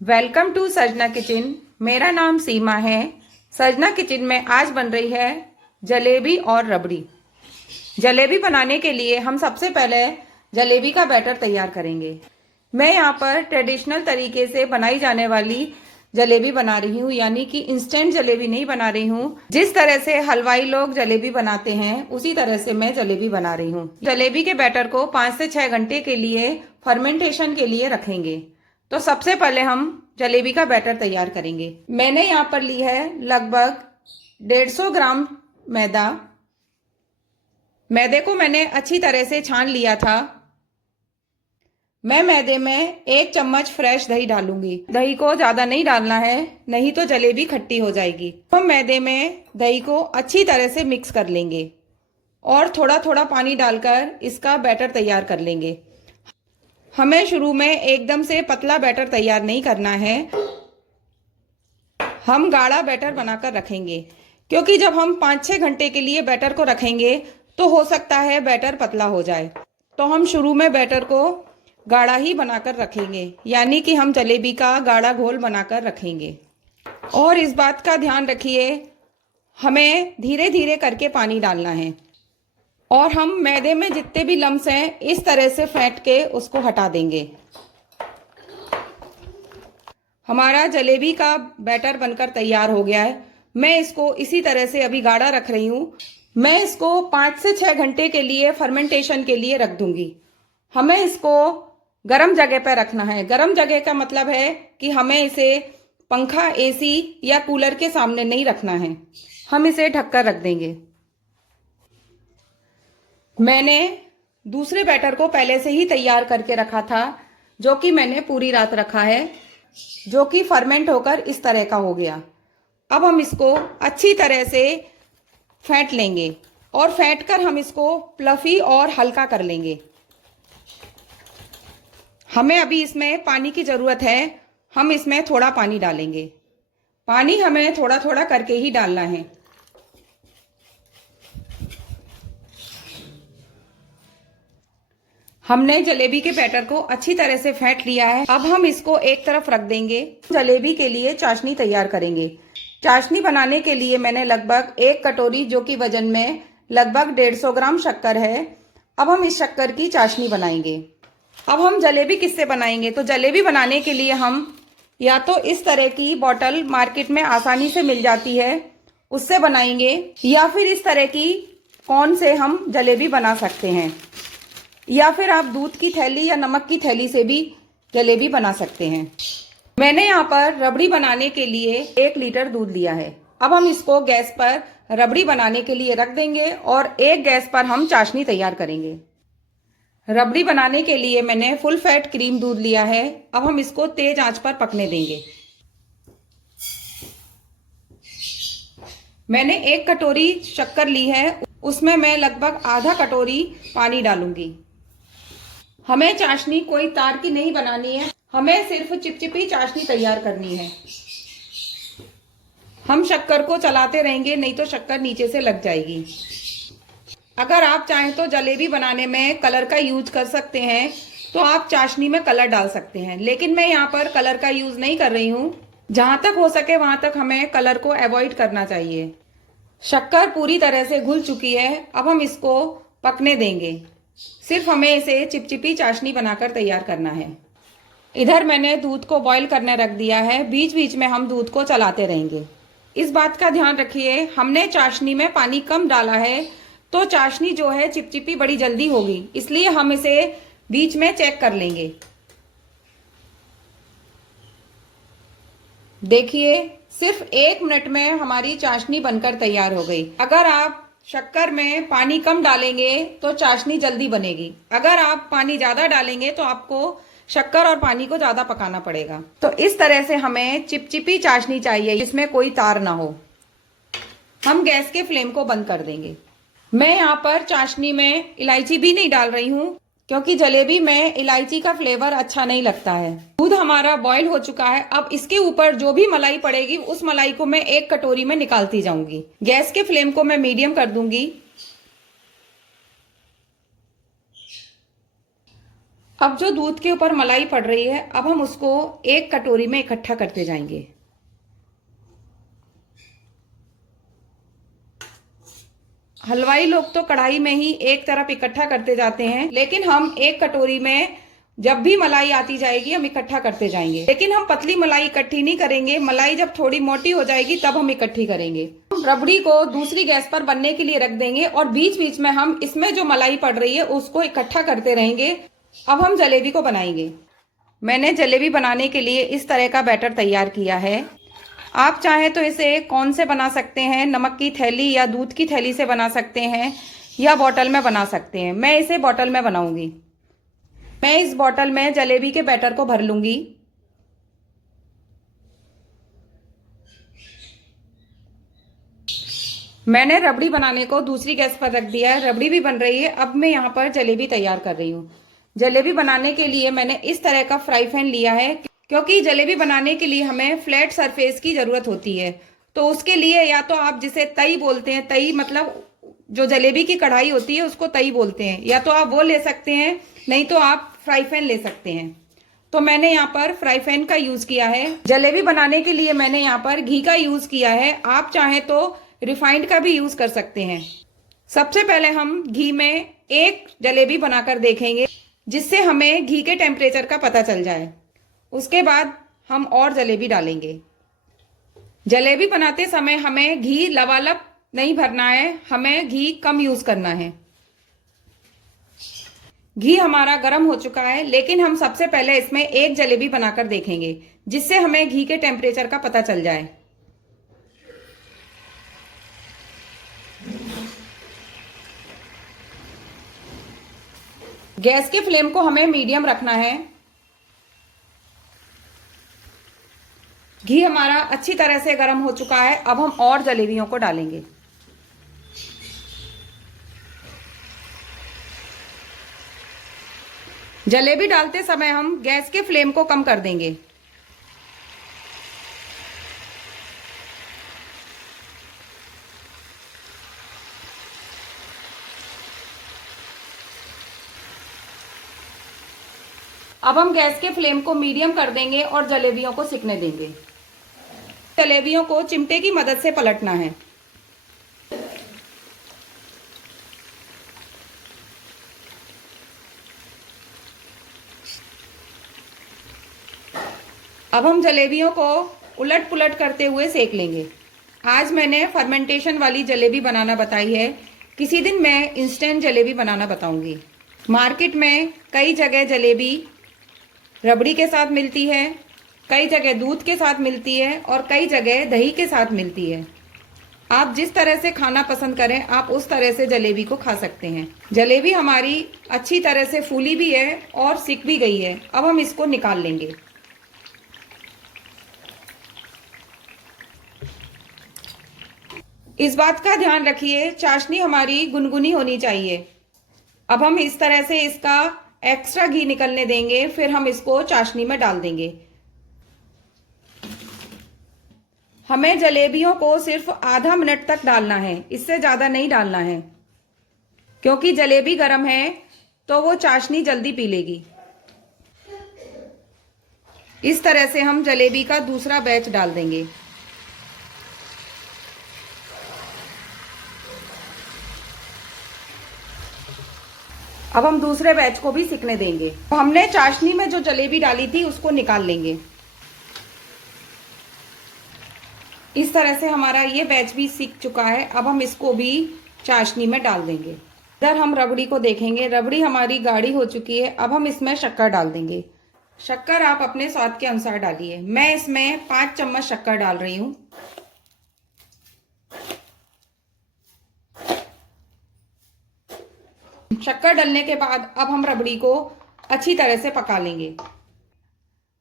Welcome to सजना kitchen. मेरा नाम सीमा है। सजना किचन में आज बन रही है जलेबी और रबड़ी। जलेबी बनाने के लिए हम सबसे पहले जलेबी का बैटर तैयार करेंगे। मैं यहाँ पर ट्रेडिशनल तरीके से बनाई जाने वाली जलेबी बना रही हूँ, यानी कि इंस्टेंट जलेबी नहीं बना रही हूँ। जिस तरह से हलवाई लोग जलेबी बनाते हैं उसी तरह से मैं जलेबी बना रही हूँ। जलेबी के बैटर को 5 से 6 घंटे के लिए फर्मेंटेशन के लिए रखेंगे। तो सबसे पहले हम जलेबी का बैटर तैयार करेंगे। मैंने यहाँ पर ली है लगभग 150 ग्राम मैदा। मैदे को मैंने अच्छी तरह से छान लिया था। मैं मैदे में 1 चम्मच फ्रेश दही डालूंगी। दही को ज्यादा नहीं डालना है, नहीं तो जलेबी खट्टी हो जाएगी। हम मैदे में दही को अच्छी तरह से मिक्स कर लेंगे और थोड़ा थोड़ा पानी डालकर इसका बैटर तैयार कर लेंगे। हमें शुरू में एकदम से पतला बैटर तैयार नहीं करना है। हम गाढ़ा बैटर बनाकर रखेंगे, क्योंकि जब हम 5-6 घंटे के लिए बैटर को रखेंगे तो हो सकता है बैटर पतला हो जाए। तो हम शुरू में बैटर को गाढ़ा ही बनाकर रखेंगे, यानी कि हम जलेबी का गाढ़ा घोल बनाकर रखेंगे। और इस बात का ध्यान रखिए, हमें धीरे धीरे करके पानी डालना है और हम मैदे में जितने भी लम्स हैं इस तरह से फेंट के उसको हटा देंगे। हमारा जलेबी का बैटर बनकर तैयार हो गया है। मैं इसको इसी तरह से अभी गाढ़ा रख रही हूँ। मैं इसको 5 से 6 घंटे के लिए फर्मेंटेशन के लिए रख दूंगी। हमें इसको गर्म जगह पर रखना है। गर्म जगह का मतलब है कि हमें इसे पंखा, एसी या कूलर के सामने नहीं रखना है। हम इसे ढककर रख देंगे। मैंने दूसरे बैटर को पहले से ही तैयार करके रखा था, जो कि मैंने पूरी रात रखा है, जो कि फर्मेंट होकर इस तरह का हो गया। अब हम इसको अच्छी तरह से फेंट लेंगे और फेंट कर हम इसको प्लफी और हल्का कर लेंगे। हमें अभी इसमें पानी की जरूरत है। हम इसमें थोड़ा पानी डालेंगे। पानी हमें थोड़ा थोड़ा करके ही डालना है। हमने जलेबी के बैटर को अच्छी तरह से फेंट लिया है। अब हम इसको एक तरफ रख देंगे। जलेबी के लिए चाशनी तैयार करेंगे। चाशनी बनाने के लिए मैंने लगभग 1 कटोरी, जो कि वजन में लगभग 150 ग्राम शक्कर है। अब हम इस शक्कर की चाशनी बनाएंगे। अब हम जलेबी किससे बनाएंगे? तो जलेबी बनाने के लिए हम या तो इस तरह की बॉटल मार्केट में आसानी से मिल जाती है, उससे बनाएंगे, या फिर इस तरह की कौन से हम जलेबी बना सकते हैं, या फिर आप दूध की थैली या नमक की थैली से भी जलेबी बना सकते हैं। मैंने यहाँ पर रबड़ी बनाने के लिए 1 लीटर दूध लिया है। अब हम इसको गैस पर रबड़ी बनाने के लिए रख देंगे और एक गैस पर हम चाशनी तैयार करेंगे। रबड़ी बनाने के लिए मैंने फुल फैट क्रीम दूध लिया है। अब हम इसको तेज आंच पर पकने देंगे। मैंने 1 कटोरी शक्कर ली है, उसमें मैं लगभग आधा कटोरी पानी डालूंगी। हमें चाशनी कोई तार की नहीं बनानी है, हमें सिर्फ चिपचिपी चाशनी तैयार करनी है। हम शक्कर को चलाते रहेंगे, नहीं तो शक्कर नीचे से लग जाएगी। अगर आप चाहें तो जलेबी बनाने में कलर का यूज कर सकते हैं, तो आप चाशनी में कलर डाल सकते हैं, लेकिन मैं यहाँ पर कलर का यूज नहीं कर रही हूँ। जहां तक हो सके वहां तक हमें कलर को अवॉइड करना चाहिए। शक्कर पूरी तरह से घुल चुकी है। अब हम इसको पकने देंगे। सिर्फ हमें इसे चिपचिपी चाशनी बनाकर तैयार करना है। इधर मैंने दूध को बॉईल करने रख दिया है। बीच बीच में हम दूध को चलाते रहेंगे। इस बात का ध्यान रखिए, हमने चाशनी में पानी कम डाला है तो चाशनी जो है चिपचिपी बड़ी जल्दी होगी, इसलिए हम इसे बीच में चेक कर लेंगे। देखिए, सिर्फ 1 मिनट में हमारी चाशनी बनकर तैयार हो गई। अगर आप शक्कर में पानी कम डालेंगे तो चाशनी जल्दी बनेगी। अगर आप पानी ज्यादा डालेंगे तो आपको शक्कर और पानी को ज्यादा पकाना पड़ेगा। तो इस तरह से हमें चिपचिपी चाशनी चाहिए, जिसमें कोई तार ना हो। हम गैस के फ्लेम को बंद कर देंगे। मैं यहाँ पर चाशनी में इलायची भी नहीं डाल रही हूँ, क्योंकि जलेबी में इलायची का फ्लेवर अच्छा नहीं लगता है। दूध हमारा बॉईल हो चुका है। अब इसके ऊपर जो भी मलाई पड़ेगी उस मलाई को मैं 1 कटोरी में निकालती जाऊंगी। गैस के फ्लेम को मैं मीडियम कर दूंगी। अब जो दूध के ऊपर मलाई पड़ रही है, अब हम उसको एक कटोरी में इकट्ठा करते जाएंगे। हलवाई लोग तो कढ़ाई में ही एक तरफ इकट्ठा करते जाते हैं, लेकिन हम एक कटोरी में जब भी मलाई आती जाएगी हम इकट्ठा करते जाएंगे। लेकिन हम पतली मलाई इकट्ठी नहीं करेंगे, मलाई जब थोड़ी मोटी हो जाएगी तब हम इकट्ठी करेंगे। हम रबड़ी को दूसरी गैस पर बनने के लिए रख देंगे और बीच बीच में हम इसमें जो मलाई पड़ रही है उसको इकट्ठा करते रहेंगे। अब हम जलेबी को बनाएंगे। मैंने जलेबी बनाने के लिए इस तरह का बैटर तैयार किया है। आप चाहें तो इसे कौन से बना सकते हैं, नमक की थैली या दूध की थैली से बना सकते हैं या बॉटल में बना सकते हैं। मैं इसे बॉटल में बनाऊंगी। मैं इस बॉटल में जलेबी के बैटर को भर लूंगी। मैंने रबड़ी बनाने को दूसरी गैस पर रख दिया है, रबड़ी भी बन रही है। अब मैं यहाँ पर जलेबी तैयार कर रही हूँ। जलेबी बनाने के लिए मैंने इस तरह का फ्राई पैन लिया है, क्योंकि जलेबी बनाने के लिए हमें फ्लैट सरफेस की जरूरत होती है। तो उसके लिए या तो आप जिसे तई बोलते हैं, तई मतलब जो जलेबी की कढ़ाई होती है उसको तई बोलते हैं, या तो आप वो ले सकते हैं, नहीं तो आप फ्राई पैन ले सकते हैं। तो मैंने यहाँ पर फ्राई पैन का यूज किया है। जलेबी बनाने के लिए मैंने यहाँ पर घी का यूज किया है। आप चाहें तो रिफाइंड का भी यूज कर सकते हैं। सबसे पहले हम घी में एक जलेबी बनाकर देखेंगे, जिससे हमें घी के टेम्परेचर का पता चल जाए। उसके बाद हम और जलेबी डालेंगे। जलेबी बनाते समय हमें घी लबालब नहीं भरना है, हमें घी कम यूज करना है। घी हमारा गर्म हो चुका है, लेकिन हम सबसे पहले इसमें एक जलेबी बनाकर देखेंगे, जिससे हमें घी के टेम्परेचर का पता चल जाए। गैस के फ्लेम को हमें मीडियम रखना है। घी हमारा अच्छी तरह से गर्म हो चुका है। अब हम और जलेबियों को डालेंगे। जलेबी डालते समय हम गैस के फ्लेम को कम कर देंगे। अब हम गैस के फ्लेम को मीडियम कर देंगे और जलेबियों को सिकने देंगे। जलेबियों को चिमटे की मदद से पलटना है। अब हम जलेबियों को उलट पुलट करते हुए सेक लेंगे। आज मैंने फर्मेंटेशन वाली जलेबी बनाना बताई है, किसी दिन मैं इंस्टेंट जलेबी बनाना बताऊंगी। मार्केट में कई जगह जलेबी रबड़ी के साथ मिलती है, कई जगह दूध के साथ मिलती है और कई जगह दही के साथ मिलती है। आप जिस तरह से खाना पसंद करें आप उस तरह से जलेबी को खा सकते हैं। जलेबी हमारी अच्छी तरह से फूली भी है और सिक भी गई है। अब हम इसको निकाल लेंगे। इस बात का ध्यान रखिए, चाशनी हमारी गुनगुनी होनी चाहिए। अब हम इस तरह से इसका एक्स्ट्रा घी निकलने देंगे, फिर हम इसको चाशनी में डाल देंगे। हमें जलेबियों को सिर्फ आधा मिनट तक डालना है, इससे ज्यादा नहीं डालना है, क्योंकि जलेबी गर्म है तो वो चाशनी जल्दी पी लेगी। इस तरह से हम जलेबी का दूसरा बैच डाल देंगे। अब हम दूसरे बैच को भी सिकने देंगे। तो हमने चाशनी में जो जलेबी डाली थी उसको निकाल लेंगे। इस तरह से हमारा ये बैच भी सिक चुका है। अब हम इसको भी चाशनी में डाल देंगे। इधर हम रबड़ी को देखेंगे। रबड़ी हमारी गाढ़ी हो चुकी है। अब हम इसमें शक्कर डाल देंगे। शक्कर आप अपने स्वाद के अनुसार डालिए। मैं इसमें 5 चम्मच शक्कर डाल रही हूँ। शक्कर डालने के बाद अब हम रबड़ी को अच्छी तरह से पका लेंगे।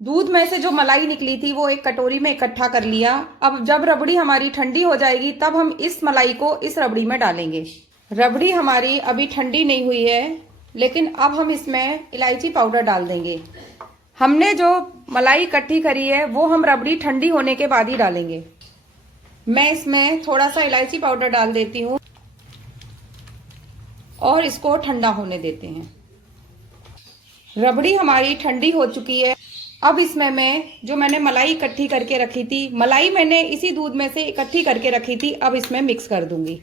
दूध में से जो मलाई निकली थी वो एक कटोरी में इकट्ठा कर लिया। अब जब रबड़ी हमारी ठंडी हो जाएगी तब हम इस मलाई को इस रबड़ी में डालेंगे। रबड़ी हमारी अभी ठंडी नहीं हुई है, लेकिन अब हम इसमें इलायची पाउडर डाल देंगे। हमने जो मलाई इकट्ठी करी है वो हम रबड़ी ठंडी होने के बाद ही डालेंगे। मैं इसमें थोड़ा सा इलायची पाउडर डाल देती हूँ और इसको ठंडा होने देते हैं। रबड़ी हमारी ठंडी हो चुकी है। अब इसमें मैं जो मैंने मलाई इकट्ठी करके रखी थी, मलाई मैंने इसी दूध में से इकट्ठी करके रखी थी, अब इसमें मिक्स कर दूंगी।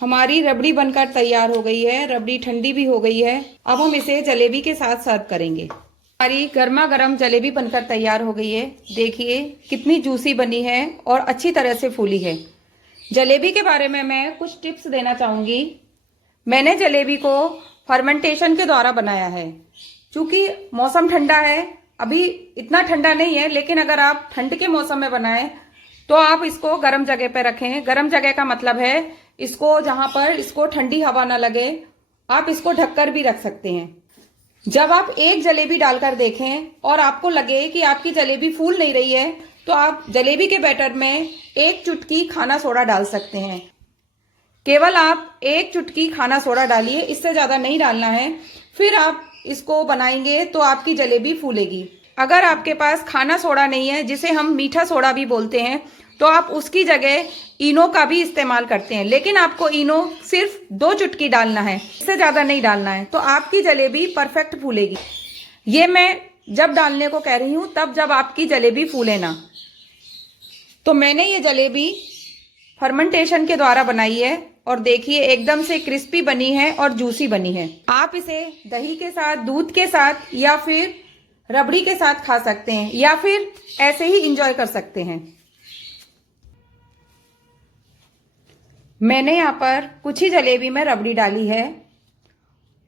हमारी रबड़ी बनकर तैयार हो गई है। रबड़ी ठंडी भी हो गई है। अब हम इसे जलेबी के साथ सर्व करेंगे। हमारी गर्मा गर्म जलेबी बनकर तैयार हो गई है। देखिए कितनी जूसी बनी है और अच्छी तरह से फूली है। जलेबी के बारे में मैं कुछ टिप्स देना चाहूंगी। मैंने जलेबी को फर्मेंटेशन के द्वारा बनाया है। क्योंकि मौसम ठंडा है, अभी इतना ठंडा नहीं है, लेकिन अगर आप ठंड के मौसम में बनाएं तो आप इसको गर्म जगह पे रखें। गर्म जगह का मतलब है इसको जहां पर इसको ठंडी हवा ना लगे, आप इसको ढककर भी रख सकते हैं। जब आप एक जलेबी डालकर देखें और आपको लगे कि आपकी जलेबी फूल नहीं रही है, तो आप जलेबी के बैटर में एक चुटकी खाना सोडा डाल सकते हैं। केवल आप एक चुटकी खाना सोडा डालिए, इससे ज्यादा नहीं डालना है। फिर आप इसको बनाएंगे तो आपकी जलेबी फूलेगी। अगर आपके पास खाना सोडा नहीं है, जिसे हम मीठा सोडा भी बोलते हैं, तो आप उसकी जगह इनो का भी इस्तेमाल करते हैं। लेकिन आपको इनो सिर्फ 2 चुटकी डालना है, इससे ज्यादा नहीं डालना है, तो आपकी जलेबी परफेक्ट फूलेगी। ये मैं जब डालने को कह रही हूं तब जब आपकी जलेबी फूले ना। तो मैंने ये जलेबी फर्मेंटेशन के द्वारा बनाई है और देखिए एकदम से क्रिस्पी बनी है और जूसी बनी है। आप इसे दही के साथ, दूध के साथ या फिर रबड़ी के साथ खा सकते हैं, या फिर ऐसे ही इंजॉय कर सकते हैं। मैंने यहाँ पर कुछ ही जलेबी में रबड़ी डाली है,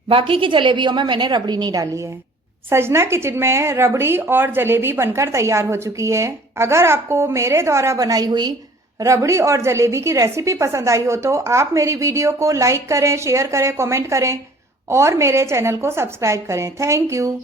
बाकी की जलेबियों में मैंने रबड़ी नहीं डाली है। सजना किचन में रबड़ी और जलेबी बनकर तैयार हो चुकी है। अगर आपको मेरे द्वारा बनाई हुई रबड़ी और जलेबी की रेसिपी पसंद आई हो तो आप मेरी वीडियो को लाइक करें, शेयर करें, कमेंट करें और मेरे चैनल को सब्सक्राइब करें। Thank you.